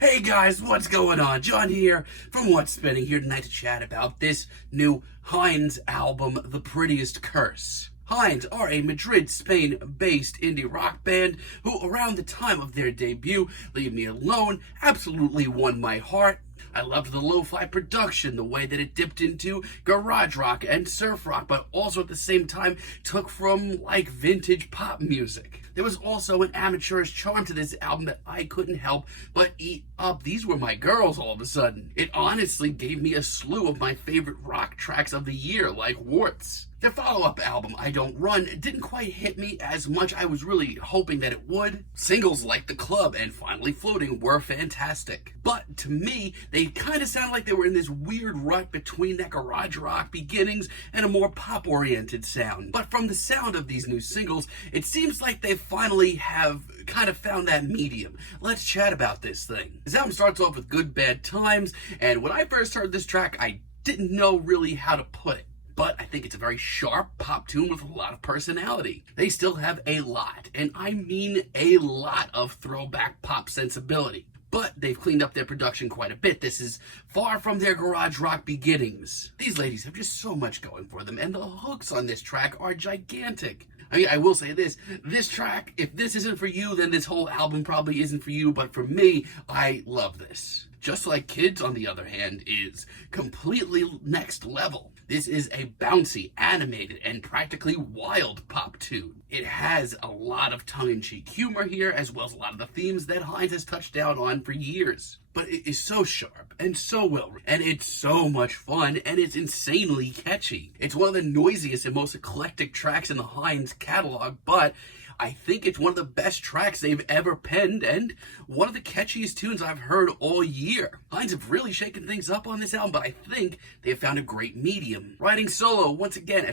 Hey guys, what's going on? John here from What's Spinning, here tonight to chat about this new Hinds album, The Prettiest Curse. Hinds are a Madrid, Spain-based indie rock band who, around the time of their debut, Leave Me Alone, absolutely won my heart. I loved the lo-fi production, the way that it dipped into garage rock and surf rock, but also at the same time took from like vintage pop music. There was also an amateurish charm to this album that I couldn't help but eat up. These were my girls all of a sudden. It honestly gave me a slew of my favorite rock tracks of the year, like Warts. Their follow-up album, I Don't Run, didn't quite hit me as much I was really hoping that it would. Singles like The Club and Finally Floating were fantastic. But to me, they kind of sounded like they were in this weird rut between that garage rock beginnings and a more pop-oriented sound. But from the sound of these new singles, it seems like they finally have kind of found that medium. Let's chat about this thing. This album starts off with Good Bad Times, and when I first heard this track, I didn't know really how to put it. But I think it's a very sharp pop tune with a lot of personality. They still have a lot, and I mean a lot, of throwback pop sensibility. But they've cleaned up their production quite a bit. This is far from their garage rock beginnings. These ladies have just so much going for them, and the hooks on this track are gigantic. I mean, I will say this track, if this isn't for you, then this whole album probably isn't for you, but for me, I love this. Just Like Kids, on the other hand, is completely next level. This is a bouncy, animated, and practically wild pop tune. It has a lot of tongue-in-cheek humor here, as well as a lot of the themes that Hinds has touched down on for years. But it is so sharp and so well written, and it's so much fun, and it's insanely catchy. It's one of the noisiest and most eclectic tracks in the Hinds catalog, but I think it's one of the best tracks they've ever penned, and one of the catchiest tunes I've heard all year. Hinds have really shaken things up on this album, but I think they have found a great medium. Writing solo, once again,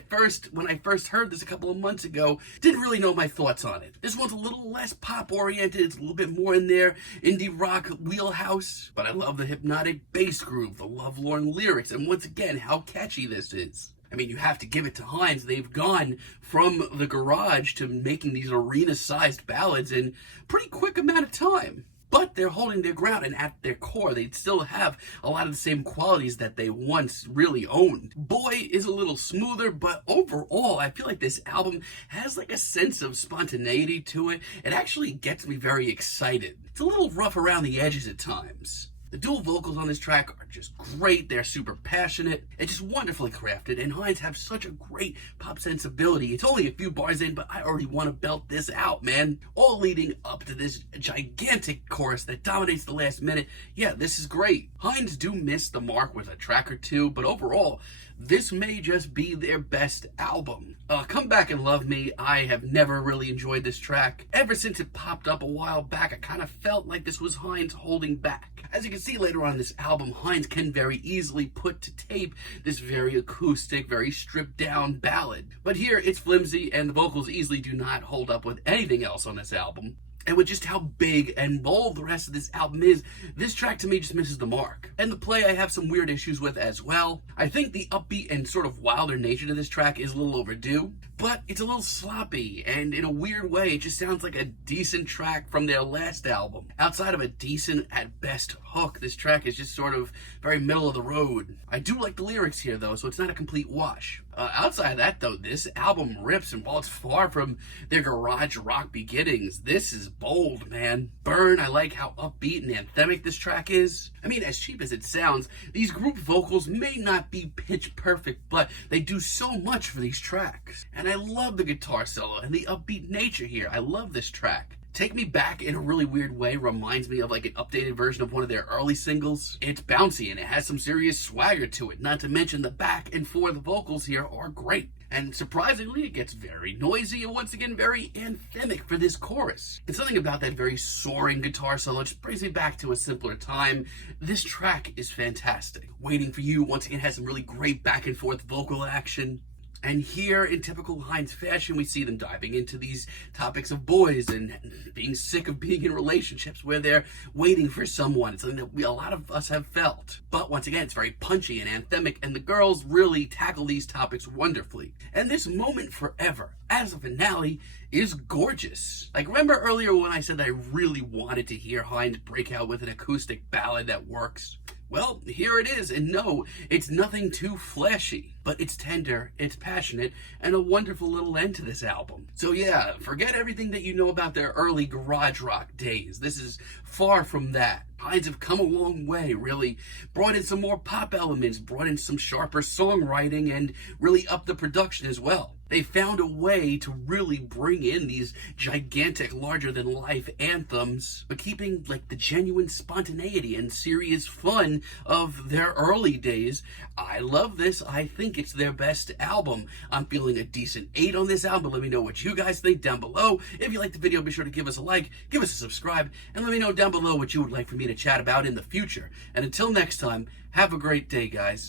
when I first heard this a couple of months ago, didn't really know my thoughts on it. This one's a little less pop-oriented, it's a little bit more in their indie rock wheelhouse, but I love the hypnotic bass groove, the lovelorn lyrics, and once again, how catchy this is. I mean, you have to give it to Hinds. They've gone from the garage to making these arena-sized ballads in a pretty quick amount of time. But they're holding their ground, and at their core, they still have a lot of the same qualities that they once really owned. Boy is a little smoother, but overall, I feel like this album has like a sense of spontaneity to it. It actually gets me very excited. It's a little rough around the edges at times. The dual vocals on this track are just great. They're super passionate and just wonderfully crafted, and Hinds have such a great pop sensibility. It's only a few bars in, but I already want to belt this out, man. All leading up to this gigantic chorus that dominates the last minute. Yeah, this is great. Hinds do miss the mark with a track or two, but overall, this may just be their best album. Come Back and Love Me, I have never really enjoyed this track. Ever since it popped up a while back, I kind of felt like this was Hinds holding back. As you can see later on in this album, Hinds can very easily put to tape this very acoustic, very stripped down ballad. But here, it's flimsy, and the vocals easily do not hold up with anything else on this album. And with just how big and bold the rest of this album is, this track to me just misses the mark. And the play I have some weird issues with as well. I think the upbeat and sort of wilder nature to this track is a little overdue, but it's a little sloppy, and in a weird way, it just sounds like a decent track from their last album. Outside of a decent, at best, hook, this track is just sort of very middle of the road. I do like the lyrics here, though, so it's not a complete wash. Outside of that, though, this album rips, and while it's far from their garage rock beginnings, this is bold, man. Burn, I like how upbeat and anthemic this track is. I mean, as cheap as it sounds, these group vocals may not be pitch perfect, but they do so much for these tracks. And I love the guitar solo and the upbeat nature here. I love this track. Take Me Back in a really weird way reminds me of like an updated version of one of their early singles. It's bouncy and it has some serious swagger to it, not to mention the back and forth vocals here are great. And surprisingly, it gets very noisy and once again very anthemic for this chorus. And something about that very soaring guitar solo just brings me back to a simpler time. This track is fantastic. Waiting for You once again has some really great back and forth vocal action. And here, in typical Hinds fashion, we see them diving into these topics of boys and being sick of being in relationships where they're waiting for someone. It's something that a lot of us have felt. But once again, it's very punchy and anthemic, and the girls really tackle these topics wonderfully. And this moment forever, as a finale, is gorgeous. Like, remember earlier when I said that I really wanted to hear Hinds break out with an acoustic ballad that works? Well, here it is, and no, it's nothing too flashy, but it's tender, it's passionate, and a wonderful little end to this album. So yeah, forget everything that you know about their early garage rock days. This is far from that. Hinds have come a long way, really brought in some more pop elements, brought in some sharper songwriting, and really upped the production as well. They found a way to really bring in these gigantic, larger-than-life anthems, but keeping like the genuine spontaneity and serious fun of their early days. I love this. I think it's their best album. I'm feeling a decent 8 on this album. Let me know what you guys think down below. If you liked the video, be sure to give us a like, give us a subscribe, and let me know down below what you would like for me to chat about in the future. And until next time, have a great day, guys.